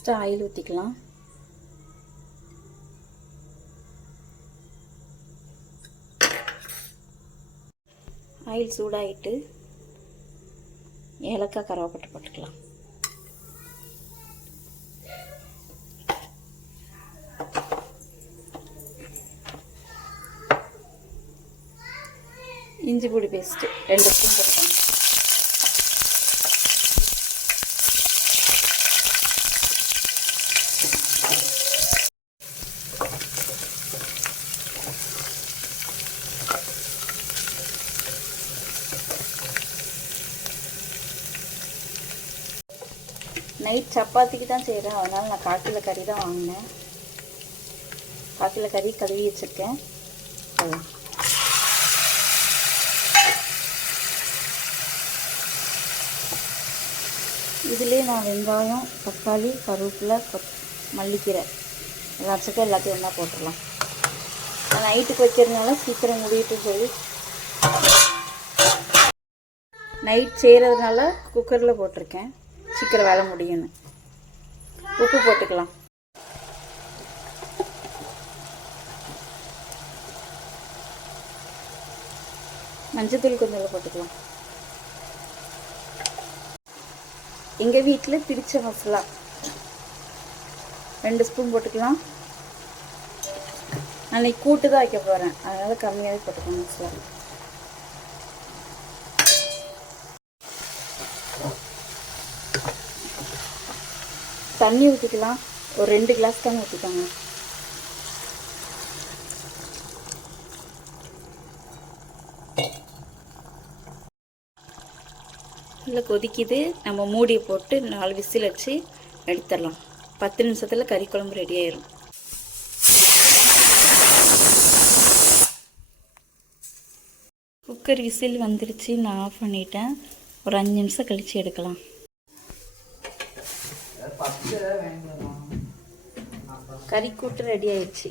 First oil ஊற்றிக்கலாம் oil சூடாகிட்டு ஏலக்காய் கருவாப்பட்டை போட்டுக்கலாம். இஞ்சி பூடி பேஸ்ட்டு ரெண்டு ஸ்பூன் போட்டுக்கோங்க. நைட் சப்பாத்திக்கு தான் செய்கிறேன் அதனால் நான் காக்கில் கறி தான் வாங்கினேன். காக்கில் கறி கழுவி வச்சுருக்கேன். அது இதுலேயே நான் வெங்காயம் தக்காளி கருவேப்பிலை கொத் மல்லிக்கீரை. எல்லாத்துக்கும் எல்லாத்தையும் ஒன்றா போட்டுடலாம். நான் நைட்டுக்கு வைக்கிறதுனால சீக்கிரம் முடியிட்டு சொல்லி. நைட் செய்கிறதுனால குக்கரில் போட்டிருக்கேன். சீக்கிரம் வேலை முடியும்னு. உப்பு போட்டுக்கலாம். மஞ்சத்தூள் கொஞ்சம் போட்டுக்கலாம். எங்கள் வீட்டில் பிரித்த மசாலா. ரெண்டு ஸ்பூன் போட்டுக்கலாம். அன்னைக்கு கூட்டு தான் வைக்க போகிறேன் அதனால் கம்மியாகவே போட்டுக்கணும் மசாலா. தண்ணி ஊற்றிக்கலாம் ஒரு ரெண்டு கிளாஸ் தண்ணி ஊற்றிக்கோங்க நல்லா கொதிக்குது. நம்ம மூடியை போட்டு நாலு விசில் வச்சு எடுத்துடலாம். பத்து நிமிஷத்தில் கறி குழம்பு ரெடி ஆயிரும். குக்கர் விசில் வந்துருச்சு. நான் ஆஃப் பண்ணிட்டேன். ஒரு அஞ்சு நிமிஷம் கழித்து எடுக்கலாம். கறி கூட்டு ரெடி ஆயிடுச்சு.